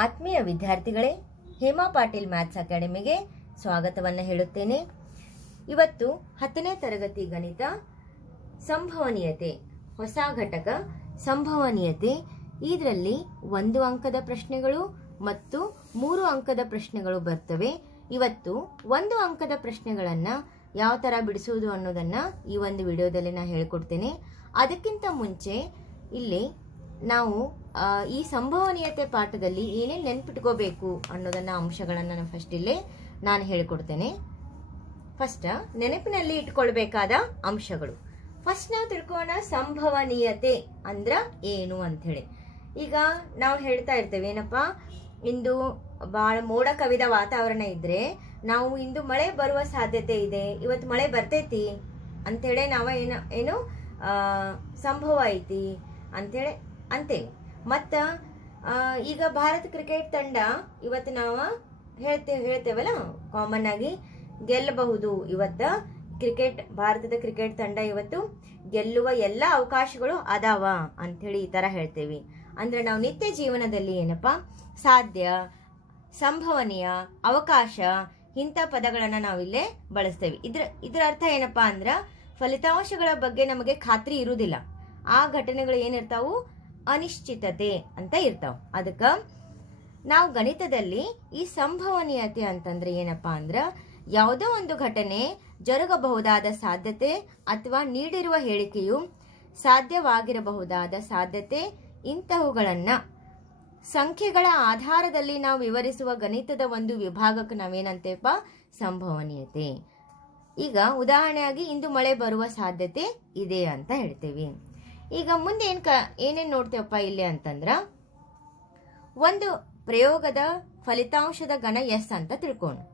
ಆತ್ಮೀಯ ವಿದ್ಯಾರ್ಥಿಗಳೇ, ಹೇಮಾ ಪಾಟೀಲ್ ಮ್ಯಾಥ್ಸ್ ಅಕಾಡೆಮಿಗೆ ಸ್ವಾಗತವನ್ನು ಹೇಳುತ್ತೇನೆ. ಇವತ್ತು 10ನೇ ತರಗತಿ ಗಣಿತ ಸಂಭವನೀಯತೆ ಹೊಸ ಘಟಕ ಸಂಭವನೀಯತೆ. ಇದರಲ್ಲಿ 1 ಅಂಕದ ಪ್ರಶ್ನೆಗಳು ಮತ್ತು 3 ಅಂಕದ ಪ್ರಶ್ನೆಗಳು ಬರ್ತವೆ. ಇವತ್ತು 1 ಅಂಕದ ಪ್ರಶ್ನೆಗಳನ್ನು ಯಾವ ಥರ ಬಿಡಿಸುವುದು ಅನ್ನೋದನ್ನು ಈ ಒಂದು ವಿಡಿಯೋದಲ್ಲಿ ನಾನು ಹೇಳಿಕೊಡ್ತೇನೆ. ಅದಕ್ಕಿಂತ ಮುಂಚೆ ಇಲ್ಲಿ ನಾವು ಈ ಸಂಭವನೀಯತೆ ಪಾಠದಲ್ಲಿ ಏನೇನು ನೆನ್ಪಿಟ್ಕೋಬೇಕು ಅನ್ನೋದನ್ನ ಅಂಶಗಳನ್ನು ಫಸ್ಟ್ ಇಲ್ಲೇ ನಾನು ಹೇಳಿಕೊಡ್ತೇನೆ. ಫಸ್ಟ್ ನೆನಪಿನಲ್ಲಿ ಇಟ್ಕೊಳ್ಬೇಕಾದ ಅಂಶಗಳು. ಫಸ್ಟ್ ನಾವು ತಿಳ್ಕೊಳ್ಳೋಣ ಸಂಭವನೀಯತೆ ಅಂದ್ರ ಏನು ಅಂತ ಹೇಳಿ. ಈಗ ನಾವು ಹೇಳ್ತಾ ಇರ್ತೇವೆ ಏನಪ್ಪ, ಇಂದು ಬಹಳ ಮೋಡ ಕವಿದ ವಾತಾವರಣ ಇದ್ರೆ ನಾವು ಇಂದು ಮಳೆ ಬರುವ ಸಾಧ್ಯತೆ ಇದೆ, ಇವತ್ತು ಮಳೆ ಬರ್ತೈತಿ ಅಂತೇಳಿ ನಾವು ಏನು ಸಂಭವ ಐತಿ ಅಂತೇಳಿ ಅಂತೇವೆ. ಮತ್ತ ಈಗ ಭಾರತ ಕ್ರಿಕೆಟ್ ತಂಡ ಇವತ್ತು ನಾವು ಹೇಳ್ತೇವಲ್ಲ ಕಾಮನ್ ಆಗಿ ಗೆಲ್ಲಬಹುದು, ಇವತ್ತ ಭಾರತದ ಕ್ರಿಕೆಟ್ ತಂಡ ಇವತ್ತು ಗೆಲ್ಲುವ ಎಲ್ಲ ಅವಕಾಶಗಳು ಅದಾವ ಅಂಥೇಳಿ ಈ ತರ ಹೇಳ್ತೇವೆ. ಅಂದ್ರೆ ನಾವು ನಿತ್ಯ ಜೀವನದಲ್ಲಿ ಏನಪ್ಪಾ ಸಾಧ್ಯ, ಸಂಭವನೀಯ, ಅವಕಾಶ ಇಂಥ ಪದಗಳನ್ನ ನಾವಿಲ್ಲೇ ಬಳಸ್ತೇವೆ. ಇದ್ರ ಅರ್ಥ ಏನಪ್ಪಾ ಅಂದ್ರ ಫಲಿತಾಂಶಗಳ ಬಗ್ಗೆ ನಮಗೆ ಖಾತ್ರಿ ಇರುವುದಿಲ್ಲ. ಆ ಘಟನೆಗಳು ಏನಿರ್ತಾವು ಅನಿಶ್ಚಿತತೆ ಅಂತ ಇರ್ತಾವ. ಅದಕ್ಕ ನಾವು ಗಣಿತದಲ್ಲಿ ಈ ಸಂಭವನೀಯತೆ ಅಂತಂದ್ರೆ ಏನಪ್ಪಾ ಅಂದ್ರ ಯಾವುದೋ ಒಂದು ಘಟನೆ ಜರುಗಬಹುದಾದ ಸಾಧ್ಯತೆ ಅಥವಾ ನೀಡಿರುವ ಹೇಳಿಕೆಯು ಸಾಧ್ಯವಾಗಿರಬಹುದಾದ ಸಾಧ್ಯತೆ ಇಂತಹವುಗಳನ್ನ ಸಂಖ್ಯೆಗಳ ಆಧಾರದಲ್ಲಿ ನಾವು ವಿವರಿಸುವ ಗಣಿತದ ಒಂದು ವಿಭಾಗಕ್ಕೆ ನಾವೇನಂತೇಪ ಸಂಭವನೀಯತೆ. ಈಗ ಉದಾಹರಣೆಯಾಗಿ ಇಂದು ಮಳೆ ಬರುವ ಸಾಧ್ಯತೆ ಇದೆ ಅಂತ ಹೇಳ್ತೇವೆ. ಈಗ ಮುಂದೆ ಏನೇನ್ ನೋಡ್ತೇವಪ್ಪ ಇಲ್ಲಿ ಅಂತಂದ್ರ, ಒಂದು ಪ್ರಯೋಗದ ಫಲಿತಾಂಶದ ಘನ ಎಸ್ ಅಂತ ತಿಳ್ಕೊಂಡು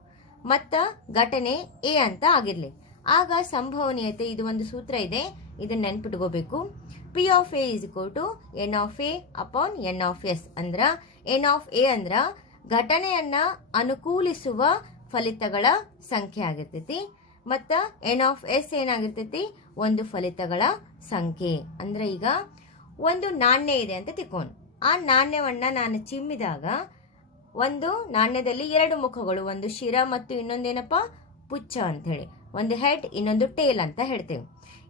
ಮತ್ತ ಘಟನೆ ಎ ಅಂತ ಆಗಿರ್ಲಿ, ಆಗ ಸಂಭವನೀಯತೆ ಇದು ಒಂದು ಸೂತ್ರ ಇದೆ, ಇದನ್ನ ನೆನ್ಪಿಟ್ಕೋಬೇಕು. P of A is equal to N of A upon N of S. ಅಂದ್ರ ಎನ್ ಆಫ್ ಎ ಅಂದ್ರ ಘಟನೆಯನ್ನ ಅನುಕೂಲಿಸುವ ಫಲಿತಗಳ ಸಂಖ್ಯೆ ಆಗಿರ್ತೈತಿ, ಮತ್ತ ಎನ್ ಆಫ್ ಎಸ್ ಏನಾಗಿರ್ತೈತಿ ಒಂದು ಫಲಿತಗಳ ಸಂಖ್ಯೆ. ಅಂದ್ರೆ ಈಗ ಒಂದು ನಾಣ್ಯ ಇದೆ ಅಂತ ತಿಳ್ಕೊಂಡು ಆ ನಾಣ್ಯವನ್ನ ನಾನು ಚಿಮ್ಮಿದಾಗ ಒಂದು ನಾಣ್ಯದಲ್ಲಿ 2 ಮುಖಗಳು, ಒಂದು ಶಿರ ಮತ್ತು ಇನ್ನೊಂದೇನಪ್ಪ ಪುಚ್ಚ ಅಂತ ಹೇಳಿ, ಒಂದು ಹೆಡ್ ಇನ್ನೊಂದು ಟೇಲ್ ಅಂತ ಹೇಳ್ತೇವೆ.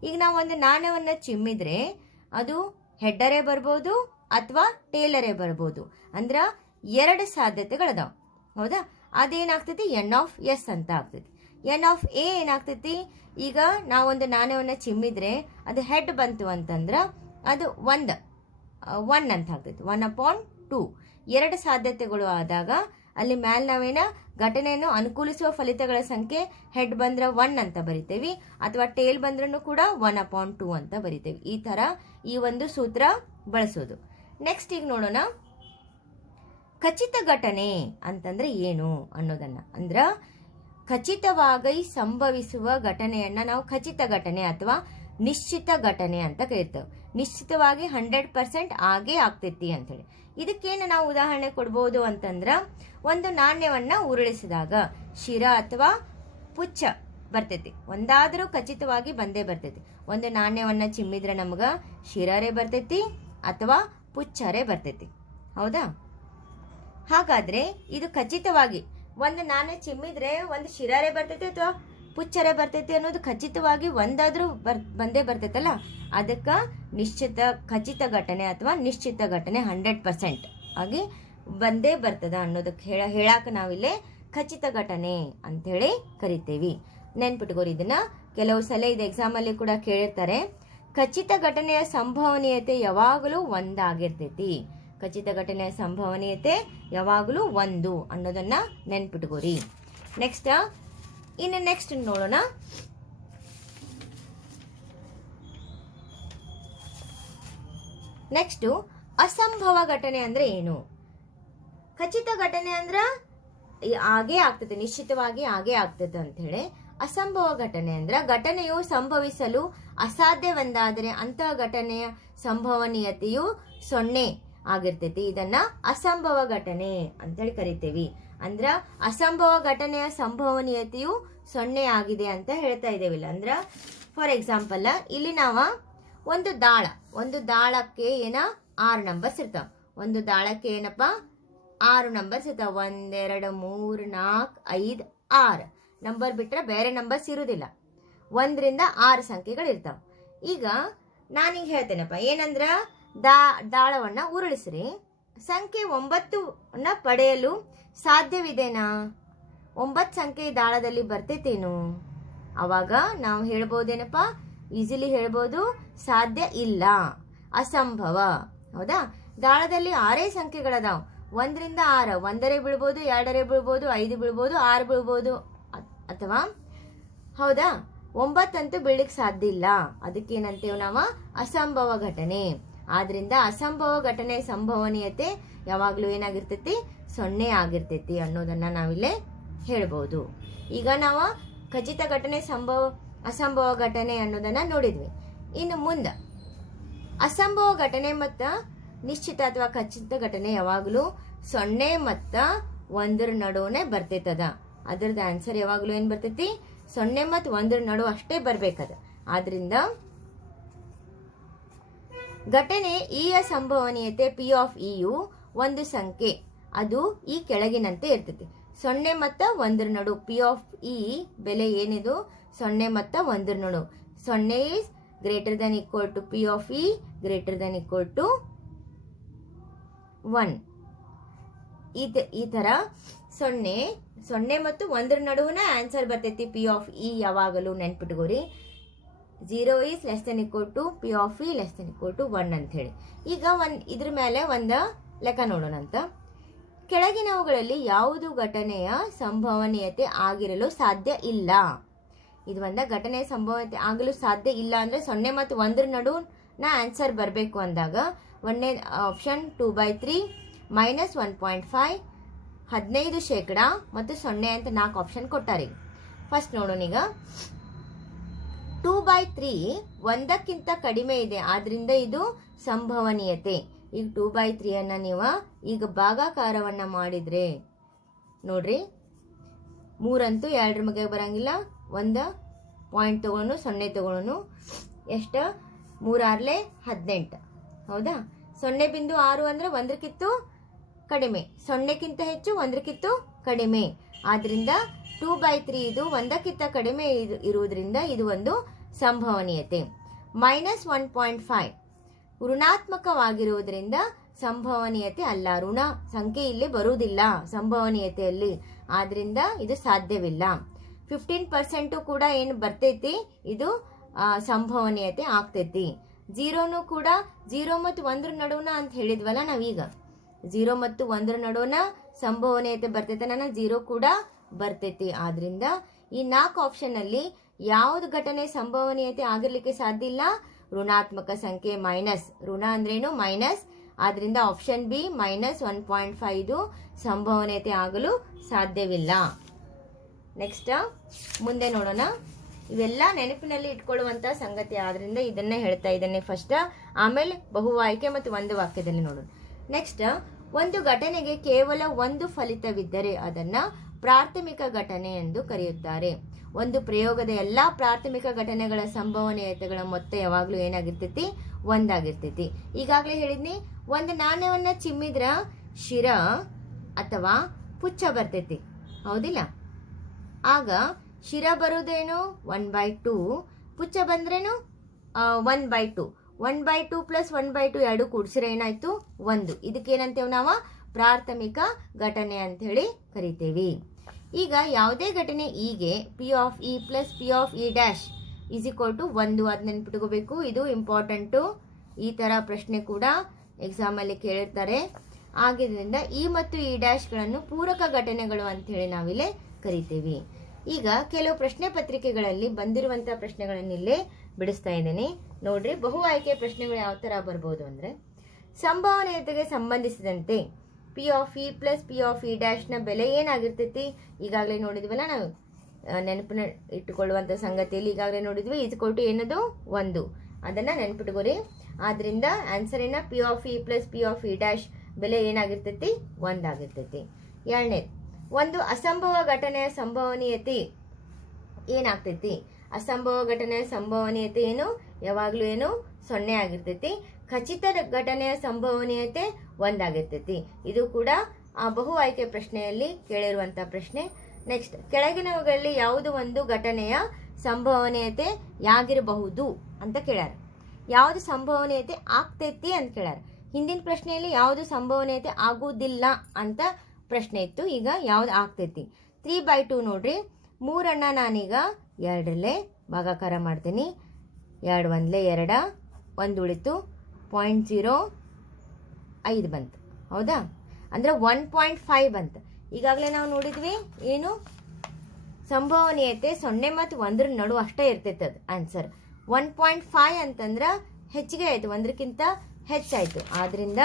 ಈಗ ನಾವು ಒಂದು ನಾಣ್ಯವನ್ನ ಚಿಮ್ಮಿದ್ರೆ ಅದು ಹೆಡ್ಡರೇ ಬರ್ಬೋದು ಅಥವಾ ಟೇಲರೇ ಬರ್ಬೋದು. ಅಂದ್ರ 2 ಸಾಧ್ಯತೆಗಳದಾವ, ಹೌದಾ? ಅದೇನಾಗ್ತೈತಿ ಎನ್ ಆಫ್ ಎಸ್ ಅಂತ ಆಗ್ತೈತಿ. ಎನ್ ಆಫ್ ಎ ಏನಾಗ್ತೈತಿ, ಈಗ ನಾವೊಂದು ನಾಣ್ಯವನ್ನ ಚಿಮ್ಮಿದ್ರೆ ಅದು ಹೆಡ್ ಬಂತು ಅಂತಂದ್ರ ಅದು 1 ಅಂತ ಆಗ್ತೈತಿ. 1/2. 2 ಸಾಧ್ಯತೆಗಳು ಆದಾಗ ಅಲ್ಲಿ ಮ್ಯಾಲ್ ನಾವೇನ ಘಟನೆಯನ್ನು ಅನುಕೂಲಿಸುವ ಫಲಿತಗಳ ಸಂಖ್ಯೆ ಹೆಡ್ ಬಂದ್ರ 1 ಅಂತ ಬರಿತೇವಿ, ಅಥವಾ ಟೇಲ್ ಬಂದ್ರೂ ಕೂಡ 1/2 ಅಂತ ಬರಿತೇವಿ. ಈ ತರ ಈ ಒಂದು ಸೂತ್ರ ಬಳಸೋದು. ನೆಕ್ಸ್ಟ್ ಈಗ ನೋಡೋಣ ಖಚಿತ ಘಟನೆ ಅಂತಂದ್ರೆ ಏನು ಅನ್ನೋದನ್ನ. ಅಂದ್ರ ಖಚಿತವಾಗಿ ಸಂಭವಿಸುವ ಘಟನೆಯನ್ನ ನಾವು ಖಚಿತ ಘಟನೆ ಅಥವಾ ನಿಶ್ಚಿತ ಘಟನೆ ಅಂತ ಕರಿತೇವೆ. ನಿಶ್ಚಿತವಾಗಿ 100% ಆಗೇ ಆಗ್ತೈತಿ ಅಂತ ಹೇಳಿ. ಇದಕ್ಕೇನು ನಾವು ಉದಾಹರಣೆ ಕೊಡ್ಬೋದು ಅಂತಂದ್ರ, ಒಂದು ನಾಣ್ಯವನ್ನ ಉರುಳಿಸಿದಾಗ ಶಿರ ಅಥವಾ ಪುಚ್ಚ ಬರ್ತೈತಿ, ಒಂದಾದ್ರೂ ಖಚಿತವಾಗಿ ಬಂದೇ ಬರ್ತೈತಿ. ಒಂದು ನಾಣ್ಯವನ್ನ ಚಿಮ್ಮಿದ್ರೆ ನಮ್ಗ ಶಿರರೇ ಬರ್ತೈತಿ ಅಥವಾ ಪುಚ್ಚರೇ ಬರ್ತೈತಿ, ಹೌದಾ? ಹಾಗಾದ್ರೆ ಇದು ಖಚಿತವಾಗಿ ಒಂದು ನಾಣ್ಯ ಚಿಮ್ಮಿದ್ರೆ ಒಂದು ಶಿರರೇ ಬರ್ತೈತಿ ಅಥವಾ ಪುಚ್ಚರೇ ಬರ್ತೈತಿ ಅನ್ನೋದು ಖಚಿತವಾಗಿ ಒಂದಾದ್ರೂ ಬಂದೇ ಬರ್ತೈತಲ್ಲ, ಅದಕ್ಕ ಖಚಿತ ಘಟನೆ ಅಥವಾ ನಿಶ್ಚಿತ ಘಟನೆ 100% ಆಗಿ ಬಂದೇ ಬರ್ತದ ಅನ್ನೋದಕ್ಕೆ ಹೇಳಾಕ ನಾವಿಲ್ಲೇ ಖಚಿತ ಘಟನೆ ಅಂತ ಹೇಳಿ ಕರಿತೇವಿ. ನೆನ್ಪಿಟ್ಕೋರಿ ಇದನ್ನ. ಕೆಲವು ಸಲ ಇದು ಎಕ್ಸಾಮ್ ಅಲ್ಲಿ ಕೂಡ ಕೇಳಿರ್ತಾರೆ. ಖಚಿತ ಘಟನೆಯ ಸಂಭವನೀಯತೆ ಯಾವಾಗಲೂ 1 ಆಗಿರ್ತೈತಿ. ಖಚಿತ ಘಟನೆಯ ಸಂಭವನೀಯತೆ ಯಾವಾಗಲೂ 1 ಅನ್ನೋದನ್ನ ನೆನ್ಪಿಟ್ಕೋರಿ. ನೆಕ್ಸ್ಟ್ ನೋಡೋಣ. ನೆಕ್ಸ್ಟ್ ಅಸಂಭವ ಘಟನೆ ಅಂದ್ರೆ ಏನು? ಖಚಿತ ಘಟನೆ ಅಂದ್ರ ಆಗೇ ಆಗ್ತದೆ, ನಿಶ್ಚಿತವಾಗಿ ಆಗೇ ಆಗ್ತದೆ ಅಂತ ಹೇಳಿ. ಅಸಂಭವ ಘಟನೆ ಅಂದ್ರ ಘಟನೆಯು ಸಂಭವಿಸಲು ಅಸಾಧ್ಯವೆಂದಾದರೆ ಅಂತಹ ಘಟನೆಯ ಸಂಭವನೀಯತೆಯು 0 ಆಗಿರ್ತೈತಿ. ಇದನ್ನ ಅಸಂಭವ ಘಟನೆ ಅಂತೇಳಿ ಕರಿತೇವಿ. ಅಂದ್ರ ಅಸಂಭವ ಘಟನೆಯ ಸಂಭವನೀಯತೆಯು 0 ಆಗಿದೆ ಅಂತ ಹೇಳ್ತಾ ಇದ್ದೇವಿಲ್ಲ. ಅಂದ್ರ ಫಾರ್ ಎಕ್ಸಾಂಪಲ್ ಇಲ್ಲಿ ನಾವ ಒಂದು ದಾಳಕ್ಕೆ 6 ನಂಬರ್ಸ್ ಇರ್ತಾವ. ಒಂದು ದಾಳಕ್ಕೆ ಏನಪ್ಪಾ 6 ನಂಬರ್ಸ್ ಇರ್ತಾವೆ. 1 2 3 4 5 6 ನಂಬರ್ ಬಿಟ್ಟರೆ ಬೇರೆ ನಂಬರ್ಸ್ ಇರುವುದಿಲ್ಲ. 1 ರಿಂದ 6 ಸಂಖ್ಯೆಗಳಿರ್ತಾವೆ. ಈಗ ನಾನೀಗ ಹೇಳ್ತೇನಪ್ಪ, ಏನಂದ್ರ ದಾಳವನ್ನ ಉರುಳಿಸ್ರಿ. ಸಂಖ್ಯೆ 9ನ ಪಡೆಯಲು ಸಾಧ್ಯವಿದೆನಾ? 9 ಸಂಖ್ಯೆ ದಾಳದಲ್ಲಿ ಬರ್ತೈತೇನು? ಅವಾಗ ನಾವು ಹೇಳ್ಬೋದೇನಪ್ಪ, ಈಸಿಲಿ ಹೇಳ್ಬೋದು, ಸಾಧ್ಯ ಇಲ್ಲ, ಅಸಂಭವ. ಹೌದಾ? ದಾಳದಲ್ಲಿ 6 ಸಂಖ್ಯೆಗಳದಾವ್. 1 ರಿಂದ 6, 1ರೆ ಬೀಳ್ಬೋದು, 2ರೆ ಬೀಳ್ಬೋದು, 5 ಬೀಳ್ಬೋದು, 6 ಬೀಳ್ಬೋದು, ಅಥವಾ ಹೌದಾ 9 ಅಂತೂ ಬೀಳಲಿಕ್ಕೆ ಸಾಧ್ಯ ಇಲ್ಲ. ಅದಕ್ಕೇನಂತೇವ್ ನಾವು? ಅಸಂಭವ ಘಟನೆ. ಆದ್ರಿಂದ ಅಸಂಭವ ಘಟನೆ ಸಂಭವನೀಯತೆ ಯಾವಾಗ್ಲೂ ಏನಾಗಿರ್ತೈತಿ? 0 ಆಗಿರ್ತೈತಿ ಅನ್ನೋದನ್ನ ನಾವಿಲ್ಲೇ ಹೇಳ್ಬೋದು. ಈಗ ನಾವು ಖಚಿತ ಘಟನೆ, ಅಸಂಭವ ಘಟನೆ ಅನ್ನೋದನ್ನ ನೋಡಿದ್ವಿ. ಇನ್ನು ಮುಂದೆ ಅಸಂಭವ ಘಟನೆ ಮತ್ತ ನಿಶ್ಚಿತ ಅಥವಾ ಖಚಿತ ಘಟನೆ ಯಾವಾಗಲೂ 0 ಮತ್ತ 1 ನಡುವನೆ ಬರ್ತೈತದ. ಅದ್ರದ್ದು ಆನ್ಸರ್ ಯಾವಾಗಲೂ ಏನ್ ಬರ್ತೈತಿ? 0 ಮತ್ತು 1 ನಡು ಅಷ್ಟೇ ಬರ್ಬೇಕದ. ಆದ್ರಿಂದ ಘಟನೆ ಇಯ ಸಂಭವನೀಯತೆ ಪಿ ಆಫ್ ಇಯು ಒಂದು ಸಂಖ್ಯೆ, ಅದು ಈ ಕೆಳಗಿನಂತೆ ಇರ್ತೈತಿ. 0 ಮತ್ತು 1 ನಡು ಪಿ ಆಫ್ ಇ ಬೆಲೆ ಏನಿದು? 0 ಮತ್ತು 1 ನಡು. 0 is greater than equal to P of E greater than equal to 1. ಈ ತರ 0 ಮತ್ತು 1 ನಡುವನ ಆನ್ಸರ್ ಬರ್ತೈತಿ ಪಿ ಆಫ್ ಇ. ಯಾವಾಗಲೂ ನೆನ್ಪಿಟ್ಕೋರಿ. 0 is less than equal to P of E less than equal to 1 ಅಂತ ಹೇಳಿ. ಈಗ ಇದ್ರ ಮೇಲೆ ಒಂದು ಲೆಕ್ಕ ನೋಡೋಣ ಅಂತ. ಕೆಳಗಿನವುಗಳಲ್ಲಿ ಯಾವುದು ಘಟನೆಯ ಸಂಭವನೀಯತೆ ಆಗಿರಲು ಸಾಧ್ಯ ಇಲ್ಲ? ಇದು ಒಂದ ಘಟನೆಯ ಸಂಭವನೀಯತೆ ಆಗಲು ಸಾಧ್ಯ ಇಲ್ಲ ಅಂದ್ರೆ 0 ಮತ್ತು 1 ನಡುವನ ಆನ್ಸರ್ ಬರಬೇಕು ಅಂದಾಗ ಒಂದನೇ ಆಪ್ಷನ್ 2/3 -1.5 15% ಮತ್ತು 0 ಅಂತ 4 ಆಪ್ಷನ್ ಕೊಟ್ಟಾರೆ. ಫಸ್ಟ್ ನೋಡೋಣ. ಈಗ 2/3 1ಕ್ಕಿಂತ ಕಡಿಮೆ ಇದೆ, ಆದ್ರಿಂದ ಇದು ಸಂಭವನೀಯತೆ. ಈಗ 2/3 ಅನ್ನ ನೀವು ಈಗ ಭಾಗಾಕಾರವನ್ನ ಮಾಡಿದ್ರೆ ನೋಡ್ರಿ, 3 ಅಂತೂ 2 ಮಗೆ ಬರಂಗಿಲ್ಲ, 1 ಪಾಯಿಂಟ್ ತಗೊಳ್ಳೋನು, 0 ತಗೊಳ್ಳೋನು, ಎಷ್ಟ 3 6 18. ಹೌದಾ? 0.6 ಅಂದ್ರೆ 1ಕ್ಕಿಂತ ಕಡಿಮೆ, 0ಕ್ಕಿಂತ ಹೆಚ್ಚು, 1ಕ್ಕಿಂತ ಕಡಿಮೆ. ಆದ್ರಿಂದ 2/3 ಇದು 1ಕ್ಕಿಂತ ಕಡಿಮೆ ಇರುವುದರಿಂದ ಇದು ಒಂದು ಸಂಭವನೀಯತೆ. -1.5 ಋಣಾತ್ಮಕವಾಗಿರುವುದರಿಂದ ಸಂಭವನೀಯತೆ ಅಲ್ಲ. ಋಣ ಸಂಖ್ಯೆ ಇಲ್ಲಿ ಬರುವುದಿಲ್ಲ ಸಂಭವನೀಯತೆಯಲ್ಲಿ, ಆದ್ರಿಂದ ಇದು ಸಾಧ್ಯವಿಲ್ಲ. 15% ಕೂಡ ಏನು ಬರ್ತೈತಿ, ಇದು ಸಂಭವನೀಯತೆ ಆಗ್ತೈತಿ. 0 ಕೂಡ 0 ಮತ್ತು 1 ನಡುವನ ಅಂತ ಹೇಳಿದ್ವಲ್ಲ ನಾವೀಗ, 0 ಮತ್ತು 1 ನಡುವನ ಸಂಭವನೀಯತೆ ಬರ್ತೈತೆ, ನನಗೆ 0 ಕೂಡ ಬರ್ತೈತಿ. ಆದ್ರಿಂದ ಈ 4 ಆಪ್ಷನ್ ಅಲ್ಲಿ ಯಾವ್ದು ಘಟನೆ ಸಂಭವನೀಯತೆ ಆಗಿರ್ಲಿಕ್ಕೆ ಸಾಧ್ಯ ಇಲ್ಲ? ಋಣಾತ್ಮಕ ಸಂಖ್ಯೆ ಮೈನಸ್, ಋಣ ಅಂದ್ರೇನು? ಮೈನಸ್. ಆದ್ರಿಂದ ಆಪ್ಷನ್ ಬಿ -1.5 ಸಂಭವನೀಯತೆ ಆಗಲು ಸಾಧ್ಯವಿಲ್ಲ. ನೆಕ್ಸ್ಟ್ ಮುಂದೆ ನೋಡೋಣ. ಇವೆಲ್ಲ ನೆನಪಿನಲ್ಲಿ ಇಟ್ಕೊಳ್ಳುವಂತ ಸಂಗತಿ, ಆದ್ರಿಂದ ಇದನ್ನ ಹೇಳ್ತಾ ಇದ್ದೇನೆ ಫಸ್ಟ್, ಆಮೇಲೆ ಬಹು ಆಯ್ಕೆ ಮತ್ತು ಒಂದು ವಾಕ್ಯದಲ್ಲಿ ನೋಡೋಣ. ನೆಕ್ಸ್ಟ್, ಒಂದು ಘಟನೆಗೆ ಕೇವಲ ಒಂದು ಫಲಿತವಿದ್ದರೆ ಅದನ್ನ ಪ್ರಾಥಮಿಕ ಘಟನೆ ಎಂದು ಕರೆಯುತ್ತಾರೆ. ಒಂದು ಪ್ರಯೋಗದ ಎಲ್ಲಾ ಪ್ರಾಥಮಿಕ ಘಟನೆಗಳ ಸಂಭವನೀಯತೆಗಳ ಮೊತ್ತ ಯಾವಾಗ್ಲೂ ಏನಾಗಿರ್ತೈತಿ? 1 ಆಗಿರ್ತೈತಿ. ಈಗಾಗಲೇ ಹೇಳಿದ್ನಿ, ಒಂದು ನಾಣ್ಯವನ್ನ ಚಿಮ್ಮಿದ್ರ ಶಿರ ಅಥವಾ ಪುಚ್ಚ ಬರ್ತೈತಿ, ಹೌದಿಲ್ಲ? ಆಗ ಶಿರ ಬರುವುದೇನು? 1/2, ಪುಚ್ಚ ಬಂದ್ರೇನು? 1/2. 1/2 + 1/2 ಎರಡು ಕೂಡಿಸಿದ್ರೆ ಏನಾಯ್ತು? 1. ಇದಕ್ಕೇನಂತೇವ್ ನಾವು? ಪ್ರಾಥಮಿಕ ಘಟನೆ ಅಂತ ಹೇಳಿ ಕರಿತೇವಿ. ಈಗ ಯಾವುದೇ ಘಟನೆ ಈಗೆ P of E plus P of E dash is equal to 1, ಅದ್ ನೆನ್ಪಿಟ್ಕೋಬೇಕು. ಇದು ಇಂಪಾರ್ಟೆಂಟು. ಈ ತರ ಪ್ರಶ್ನೆ ಕೂಡ ಎಕ್ಸಾಮ್ ಅಲ್ಲಿ ಕೇಳಿರ್ತಾರೆ. ಆಗಿದ್ರಿಂದ ಇ ಮತ್ತು ಇ ಡ್ಯಾಶ್ಗಳನ್ನು ಪೂರಕ ಘಟನೆಗಳು ಅಂತ ಹೇಳಿ ನಾವಿಲ್ಲೇ ಕರಿತೇವಿ. ಈಗ ಕೆಲವು ಪ್ರಶ್ನೆ ಪತ್ರಿಕೆಗಳಲ್ಲಿ ಬಂದಿರುವಂತಹ ಪ್ರಶ್ನೆಗಳನ್ನ ಇಲ್ಲೇ ಬಿಡಿಸ್ತಾ ಇದ್ದೇನೆ ನೋಡ್ರಿ. ಬಹು ಆಯ್ಕೆ ಪ್ರಶ್ನೆಗಳು ಯಾವ ತರ ಬರ್ಬೋದು ಅಂದ್ರೆ, ಸಂಭವನೀಯತೆಗೆ ಸಂಬಂಧಿಸಿದಂತೆ P of E plus P of E dash ನ ಬೆಲೆ ಏನಾಗಿರ್ತೈತಿ? ಈಗಾಗಲೇ ನೋಡಿದ್ವಲ್ಲ ನಾವು, ನೆನಪಿನ ಇಟ್ಟುಕೊಳ್ಳುವಂತ ಸಂಗತಿಯಲ್ಲಿ ಈಗಾಗಲೇ ನೋಡಿದ್ವಿ. ಇಸ್ಕೊಟ್ಟು ಏನದು? 1. ಅದನ್ನ ನೆನಪಿಟ್ಕೋರಿ. ಆದ್ರಿಂದ ಆನ್ಸರ್ ಏನ? P of E plus P of E dash ಬೆಲೆ ಏನಾಗಿರ್ತೈತಿ? 1 ಆಗಿರ್ತೈತಿ. ಎರಡನೇದು, ಒಂದು ಅಸಂಭವ ಘಟನೆಯ ಸಂಭವನೀಯತೆ ಏನಾಗ್ತೈತಿ? ಅಸಂಭವ ಘಟನೆಯ ಸಂಭವನೀಯತೆ ಏನು? ಯಾವಾಗ್ಲೂ ಏನು? 0 ಆಗಿರ್ತೈತಿ. ಖಚಿತ ಘಟನೆಯ ಸಂಭವನೀಯತೆ 1 ಆಗಿರ್ತೈತಿ. ಇದು ಕೂಡ ಬಹು ಆಯ್ಕೆ ಪ್ರಶ್ನೆಯಲ್ಲಿ ಕೇಳಿರುವಂತಹ ಪ್ರಶ್ನೆ. ನೆಕ್ಸ್ಟ್, ಕೆಳಗಿನವುಗಳಲ್ಲಿ ಯಾವುದು ಒಂದು ಘಟನೆಯ ಸಂಭವನೀಯತೆ ಯಾಗಿರಬಹುದು ಅಂತ ಕೇಳ್ಯಾರ. ಯಾವುದು ಸಂಭವನೀಯತೆ ಆಗ್ತೈತಿ ಅಂತ ಕೇಳ್ಯಾರ. ಹಿಂದಿನ ಪ್ರಶ್ನೆಯಲ್ಲಿ ಯಾವುದು ಸಂಭವನೀಯತೆ ಆಗುವುದಿಲ್ಲ ಅಂತ ಪ್ರಶ್ನೆ ಇತ್ತು. ಈಗ ಯಾವ್ದು ಆಗ್ತೈತಿ? 3/2 ನೋಡ್ರಿ. 3 ನಾನೀಗ 2ರಲ್ಲೇ ಭಾಗಾಕಾರ ಮಾಡ್ತೀನಿ. 2 1 2, 1 ಉಳಿತು, 0.05 ಬಂತು. ಹೌದಾ? ಅಂದ್ರೆ 1.5 ಬಂತು. ಈಗಾಗಲೇ ನಾವು ನೋಡಿದ್ವಿ ಏನು ಸಂಭವನೀಯತೆ 0 ಮತ್ತು 1 ನಡುವೆ ಅಷ್ಟೇ ಇರ್ತೈತೆ ಅದು ಆನ್ಸರ್. 1.5 ಅಂತಂದ್ರೆ ಹೆಚ್ಚಿಗೆ ಆಯ್ತು, 1ಕ್ಕಿಂತ ಹೆಚ್ಚಾಯ್ತು. ಆದ್ರಿಂದ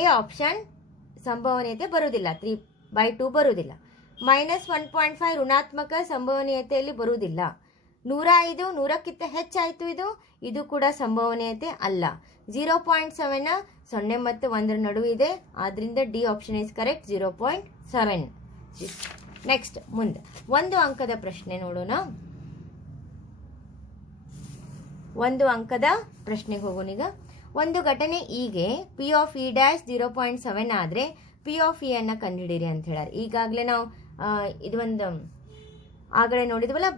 ಎ ಆಪ್ಷನ್ ಸಂಭವನೀಯತೆ ಬರುವುದಿಲ್ಲ, 3/2 ಬರುವುದಿಲ್ಲ. -1.5 ಋಣಾತ್ಮಕ ಸಂಭವನೀಯತೆಯಲ್ಲಿ ಬರುವುದಿಲ್ಲ. 105 100ಕ್ಕಿಂತ ಹೆಚ್ಚಾಯಿತು, ಇದು ಕೂಡ ಸಂಭವನೀಯತೆ ಅಲ್ಲ. 0.7 0 ಮತ್ತು 1 ನಡುವೆ ಇದೆ. ಆದ್ರಿಂದ D option is correct, 0.7. Next ಮುಂದೆ 1 ಅಂಕದ ಪ್ರಶ್ನೆ ನೋಡೋಣ. 1 ಅಂಕದ ಪ್ರಶ್ನೆಗೆ ಹೋಗೋಣ ಈಗ. ಒಂದು ಘಟನೆ ಈಗ ಪಿ ಆಫ್ ಇ ಡ್ಯಾಶ್ 0.7 ಆದರೆ ಪಿ ಆಫ್ ಇ ಅನ್ನ ಕಂಡುಹಿಡಿಯಿರಿ ಅಂತ ಹೇಳ್ಯಾರ. ಈಗಾಗಲೇ ನಾವು ಇದೊಂದು ಆಗಲೇ ನೋಡಿದ್ವಲ್ಲ,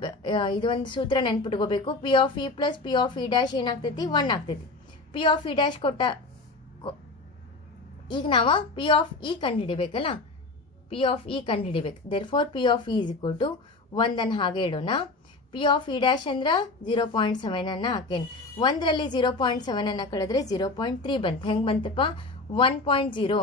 ಇದೊಂದು ಸೂತ್ರ ನೆನ್ಪಿಟ್ಕೋಬೇಕು. P of E plus P of E dash ಏನಾಗ್ತೈತಿ? 1 ಆಗ್ತೈತಿ. ಪಿ ಆಫ್ ಇ ಡ್ಯಾಶ್ ಈಗ ನಾವು ಪಿ ಆಫ್ ಇ ಕಂಡುಹಿಡಿಬೇಕಲ್ಲ, ಪಿ ಆಫ್ ಇ ಕಂಡುಹಿಡಿಬೇಕು. Therefore P of E is equal to 1 ಅನ್ನು ಹಾಗೆ ಇಡೋಣ. ಪಿ ಆಫ್ ಇ ಡ್ಯಾಶ್ ಅಂದ್ರೆ 0.7 ಅನ್ನ ಹಾಕೇನಿ. 1ರಲ್ಲಿ 0.7 ಅನ್ನ ಕಳೆದ್ರೆ 0.3 ಬಂತು. ಹೆಂಗೆ ಬಂತಪ್ಪ? 1.0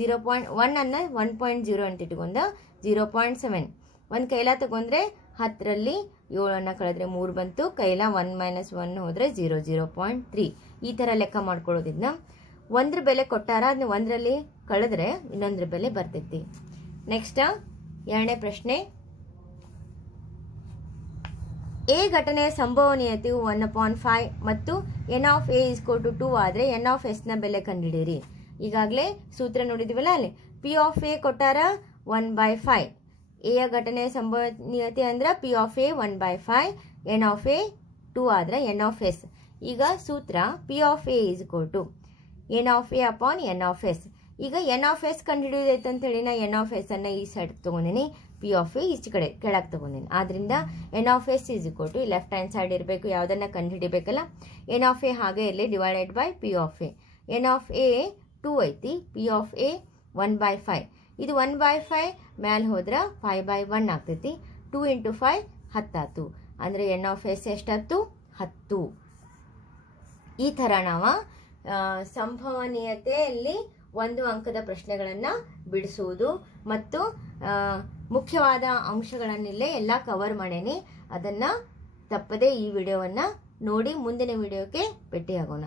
0.1 ಅನ್ನ 1.0 ಅಂತ ಇಟ್ಕೊಂಡ 0.7. ಒಂದು ಕೈಲ ತಗೊಂಡ್ರೆ 10ರಲ್ಲಿ 7 ಅನ್ನ ಕಳೆದ್ರೆ 3 ಬಂತು. ಕೈಲ 1 - 1 ಹೋದ್ರೆ 0.3. ಈ ತರ ಲೆಕ್ಕ ಮಾಡ್ಕೊಳ್ಳೋದ್ರಿಂದ 1 ಬೆಲೆ ಕೊಟ್ಟಾರ, ಅದನ್ನ 1ರಲ್ಲಿ ಕಳೆದ್ರೆ ಇನ್ನೊಂದ್ರ ಬೆಲೆ ಬರ್ತೈತಿ. ನೆಕ್ಸ್ಟ್ 2ನೇ ಪ್ರಶ್ನೆ. ಎ ಘಟನೆಯ ಸಂಭವನೀಯತೆಯು 1/5 ಮತ್ತು N of A is equal to 2 ಆದರೆ ಎನ್ ಆಫ್ ಎಸ್ ನ ಬೆಲೆ ಕಂಡುಹಿಡಿಯಿರಿ. ಈಗಾಗಲೇ ಸೂತ್ರ ನೋಡಿದ್ವಲ್ಲ, ಅಲ್ಲಿ ಪಿ ಆಫ್ ಎ ಕೊಟ್ಟಾರ 1/5. ಎಯ ಘಟನೆಯ ಸಂಭವನೀಯತೆ ಅಂದ್ರೆ P of A 1/5, N of A 2 ಆದ್ರೆ ಎನ್ ಆಫ್ ಎಸ್. ಈಗ ಸೂತ್ರ P of A is equal to N of A upon N of S. ಈಗ ಎನ್ ಆಫ್ ಎಸ್ ಕಂಡುಹಿಡಿಯೋದೈತೆ ಅಂತ ಹೇಳಿ ನಾ ಎನ್ ಆಫ್ ಎಸ್ ಅನ್ನ ಈ ಸೈಡ್ ತಗೊಂಡಿನಿ, ಪಿ ಆಫ್ ಎ ಈಚೆ ಕಡೆ ಕೆಳಗೆ ತಗೊಂಡಿನಿ. ಆದ್ರಿಂದ N of S is equal to left hand side ಇರಬೇಕು, ಯಾವುದನ್ನ ಕಂಡುಹಿಡಿಬೇಕಲ್ಲ. ಎನ್ ಆಫ್ ಎ ಹಾಗೆ ಇರಲಿ, divided by P of A. N of A 2 ಐತಿ, ಪಿ ಆಫ್ ಎ 1/5. ಇದು 1/5 ಮ್ಯಾಲೆ ಹೋದ್ರೆ 5/1 ಆಗ್ತೈತಿ. 2 × 5 10 ಆಯ್ತು. ಅಂದ್ರೆ ಎನ್ ಆಫ್ ಎಸ್ ಎಷ್ಟಾಯ್ತು? 10. ಈ ಥರ ನಾವು ಸಂಭವನೀಯತೆಯಲ್ಲಿ 1 ಅಂಕದ ಪ್ರಶ್ನೆಗಳನ್ನ ಬಿಡಿಸುವುದು ಮತ್ತು ಮುಖ್ಯವಾದ ಅಂಶಗಳನ್ನಿಲ್ಲೇ ಎಲ್ಲ ಕವರ್ ಮಾಡೇನಿ. ಅದನ್ನ ತಪ್ಪದೆ ಈ ವಿಡಿಯೋವನ್ನ ನೋಡಿ ಮುಂದಿನ ವಿಡಿಯೋಕ್ಕೆ ಭೇಟಿಯಾಗೋಣ.